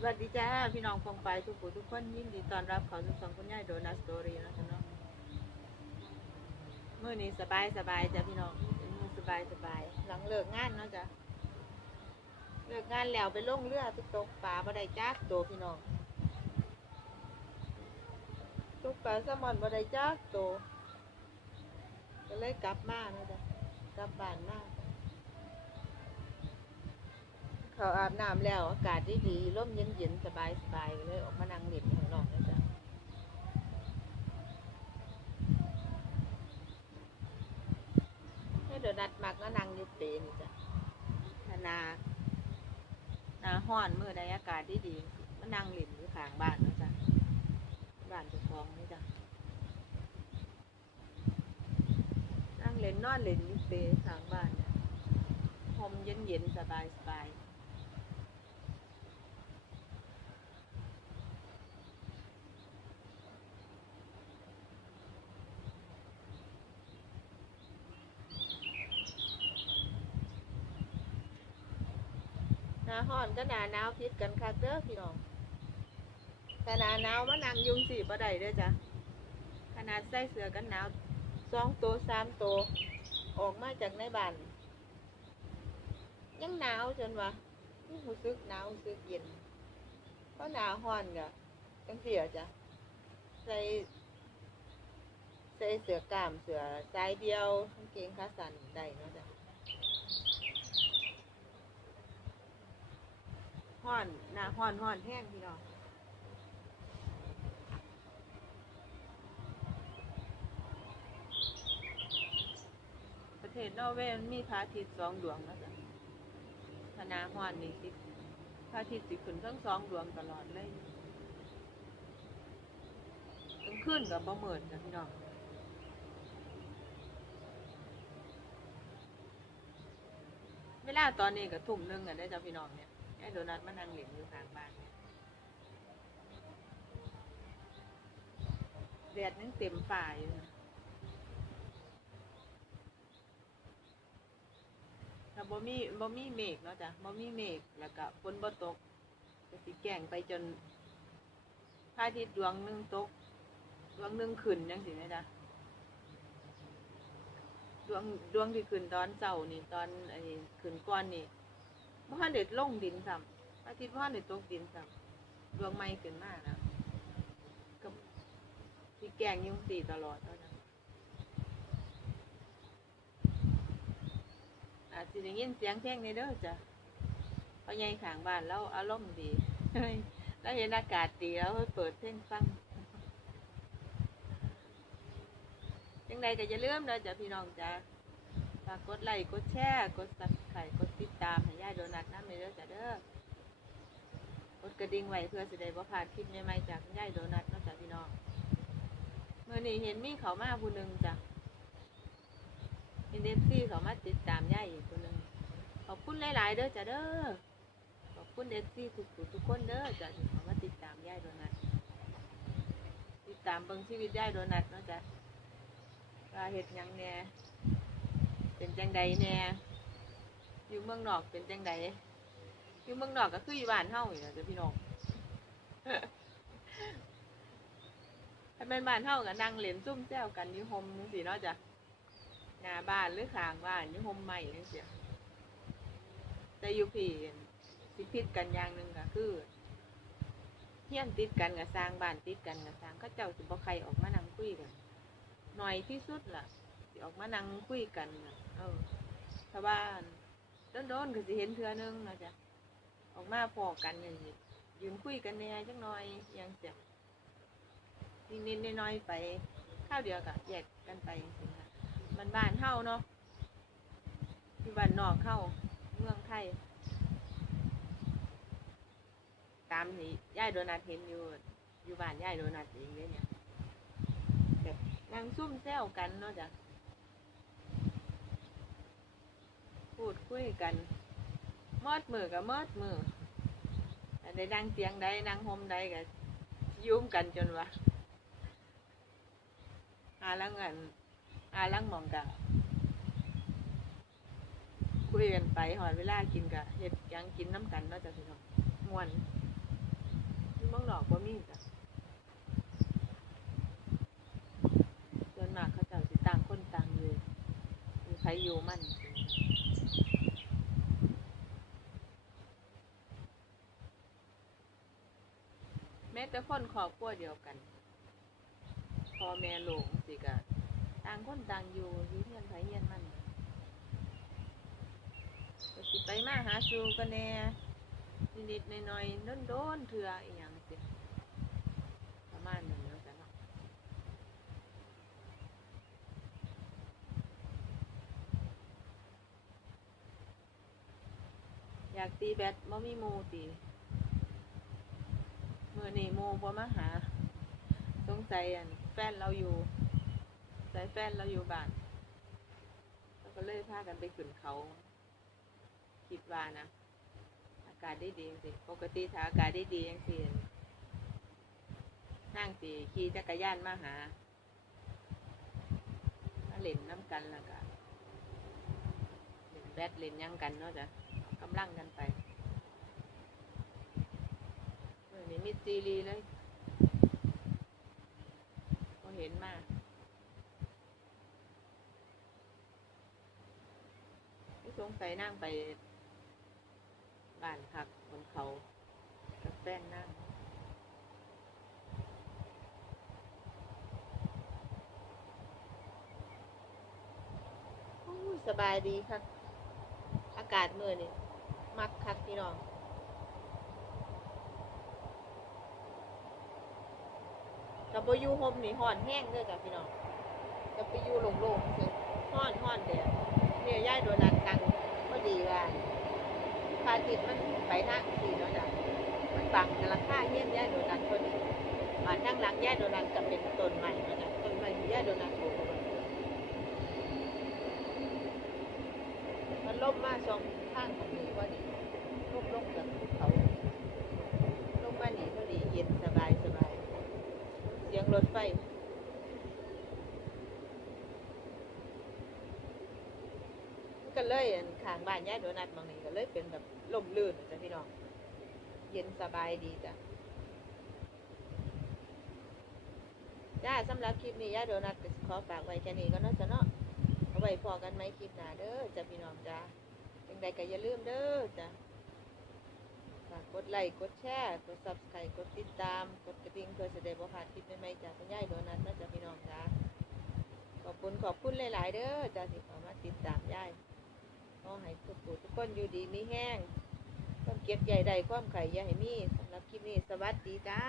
สวัสดีจ้าพี่น้องฟองไปทุกผู้ทุกคนยินดีต้อนรับเขาสู่ช่องคุณยายโดนัทสตอรี่นะจ๊ะเนาะมื้อนี้สบายสบายจ้ะพี่น้องมือสบายสบาย หลังเลิกงานเนาะจ้ะเลิกงานแล้วไปล่งเรือไปตกปลาบ่ได้จักโตวพี่น้องตกปลาแซลมอนบ่ได้จักโตวก็เลยกลับมาเนาะจ้ะกลับบ้านมา เขาอาบน้ำแล้วอากาศดีดีๆร่มเย็นเย็นๆสบายสบายเลยออกมานั่งเล่นข้างนอกนะจ๊ะให้เดี๋ยวนัดมักก็นั่งอยู่เปรนี่จ้ะถ้านาหนาห้อนมือใดอากาศดีดีๆมานั่งเล่นอยู่ข้างบ้านนะจ๊ะบ้านเจ้าของนี่จ้ะนั่งเล่นนอนเล่นอยู่เปรข้างบ้านเนี่ยลมเย็นเย็นๆสบายสาหนาฮ้อนก็หนาหนาวพิษกันคักเด้อพี่น้องแต่หนาหนาวมานั่งยุงสีบ่ได้เด้อจ้ะขนาดใส่เสื้อกันหนาวสองตัวสามตัวออกมาจากในบ้านยังหนาวจนวะรู้สึกหนาวรู้สึกเย็นเพราะหนาฮ้อนก็จังเสียจ้ะใส่ใส่เสื้อกล้ามเสื้อสายเดียวกางเกงขาสั้นได้เนาะจ้ะ ห้ อนหนาห้อนห้อนแห้งพี่น้องประเทศนอร์เวย์มันมีพระอาทิตย์สองดวงนะจ๊ะถ้าหนาห้อนนี่สิพระอาทิตย์สิขึ้นทั้งสองดวงตลอดเลยกลางคืนกับบ่เหมือนจ้ะพี่น้องเวลาตอนนี้ก็ทุ่มหนึงอะได้จ้ะพี่น้องเนี่ย ไอ้โดนัทมานั่งเล่นอยู่ข้างบ้านเนี่ยแดดนั่งเต็มฝ่าอยู่นะถ้าบ่มีบ่มีเมฆเนาะจ้ะบ่มีเมฆแล้วก็ฝนบ่ตกก็สิแก่งไปจนพระอาทิตย์ดวงหนึงตก ดวงหนึงขึ้นจังซี่นะจ๊ะดวงดวงที่ขึ้นตอนเช้านี่ตอนไอ้ขึ้นก่อนนี่ บ่ทันได้ลงดินซ้ำอาทิตย์บ่ทันได้ตกดินซ้ำดวงใหม่ขึ้นมากนะก็สิแกงยุงสีตลอดเท่านั้นอาจสิได้ยินเสียงเพลงในเด้อจ้ะเพราะใหญ่ขางบ้านเราอารมณ์ดีแล้วเห็นอากาศดีแล้วเปิดเพลงฟังจังใดก็อย่าลืมเด้อจ้ะพี่น้องจ้ะฝากกดไลค์กดแชร์กดซับ สไครต์กดติดตามให้ยายโดนัทน้ำเด้อจ้ะเด้อกดกระดิ่งไว้เพื่อสิได้บ่พลาดคลิปใหม่ๆจากยายโดนัทเนาะจ้ะพี่น้องเมื่อนี้เห็นมีเขามาผู้หนึ่งจ้ะเห็นเอฟซีเขามาติดตามยายอีกผู้หนึ่งขอบคุณหลายๆเด้อจ้ะเด้อขอบคุณเอฟซีทุกๆทุกคนเด้อจ้ะที่เขามาติดตามยายโดนัทติดตามเบิ่งชีวิตยายโดนัทเนาะจ้ะว่าเฮ็ดยังแน่เป็นจังใดแน่ อยู่เมืองนอกเป็นจังใดอยู่เมืองนอกก็คืออยู่บ้านเฮาอยู่แล้วจ้ะพี่น้องถ้าเป็นบ้านเฮาก็นั่งเล่นซุ่มแซวกันอยู่โฮมจังซี่เนาะจ้ะหน้าบ้านหรือข้างบ้านอยู่โฮมใหม่จังซี่แต่อยู่พี่สิผิดกันอย่างหนึ่งก็คือเฮี้ยนติดกันกับสร้างบ้านติดกันกับสร้างเขาเจ้าสิบ่ใครออกมานั่งคุยกันหน่อยที่สุดล่ะสิออกมานั่งคุยกันเออชาวบ้าน โดนๆก็สิเห็นเทื่อนึงนะจ๊ะออกมาพอกันอย่างนี้ยืนคุยกันในจักหน่อยอยังเสียนิดๆน้อยๆไปข้าวเดียวก็แยกกันไปจังซี้นะมันบ้านเฮาเนาะที่บ้านนอกเฮาเมืองไทยตามนี้ย่ายโดนัทเห็นอยู่อยู่บ้านย่ายโดนัทเองเลยเนี่ยแบบนั่งซุ่มแซวกันเนาะจ้ะ พูดคุยกันมอดมือกับมอดมืออันนั่งเตียงใดนั่งห่มใดก็ยุ่มกันจนว่าอาลังเงินอาลังมองกะคุยกันไปหอดเวลากินกะเห็ดยังกินน้ำกันนาะจ้ะพี่น้องม่วนมืองนอกบ่มีจ้ะส่วนมากเขาเจ้าสิต่างคนต่างอยู่มีใครอยู่มัน แต่คนครอบครัวเดียวกันพ่อแม่ลูกสิกะต่างคนต่างอยู่ยู่เฮียนไผเฮียนมันก็สิไปมาหาสู่กันแน่นิดๆหน่อยๆน้นโดนๆเถื่ออีหยังสิประมาณนั้นเนาะจ้ะเนาะอยากตีแบตบ่มีหมูตี อนี้หมูบ่มาหา สงสัยอันแฟนเราอยู่ใส่แฟนเราอยู่บ้านเราก็เลยพากันไปขึ้นเขา คิดว่านะ อากาศได้ดีจังสิปกติถ้าอากาศได้ดีจังสินั่งสีขี่จักรยานมาหามาเล่นน้ำกันแล้วก็เล่นแบดเล่นยังกันเนาะจ้ะกำลังกันไปเมื่อ นี้มิดซีรีเลยพอเห็นมาสงสัยนั่งไปบ้านพักบนเขากับแฟนนั่งสบายดีครับ อากาศเมื่อนี่มักคักพี่น้อง กับไปอยู่โฮมนี่ห่อนแห้งเลยจ้ะพี่น้องจะไปอยู่โล่งๆคือห่อนห่อนแดดเนี่ยย่ายโดนัทตังก็ดีว่าพาทิตมันไปทางสีเนาะจ้ะมันบังกันราคาเยี่ยมย่าโดนัทคนมาทางหลังย่โดนัทจะเป็นต้นใหม่เนาะจ้ะต้นใหม่ที่แย่โดนัทปลูกมันล่มมาสองข้างของนี้ว่าดีล่มลงจากภูเขาล่มมาหนีพอดีเย็นสบายสบายเสียง รถไฟก็เลยอั่นข้างบ้านย่าโดนัทบางนี้ก็เลยเป็นแบบลมลื่นจ้ะพี่น้อง เย็นสบายดีจ้ะจ้าสำหรับคลิปนี้ย่าโดนัทก็ขอฝากไว้แค่นี้ก็เนาจะเนาะเอาไว้พอกันไหมคลิปหน้าเด้อจ้ะพี่น้องจ้ายังใดก็อย่าลืมเด้อจ้ะ ฝากกดไลค์กดแชร์กด subscribe กดติดตาม กดกระดิ่งเพื่อจะได้บ่พลาดคลิปใหม่ๆจากคุณย่าโดนัทเนาะจ้ะพี่น้องจ้าขอบคุณขอบคุณหลาย ๆ เด้อจ้าที่เขามาติดตามย่ายขอให้ทุกผู้ทุกคนอยู่ดีมีแห้งความเก็บใหญ่ใดความไข่ใหญ่มีสำหรับคลิปนี้สวัสดีจ้า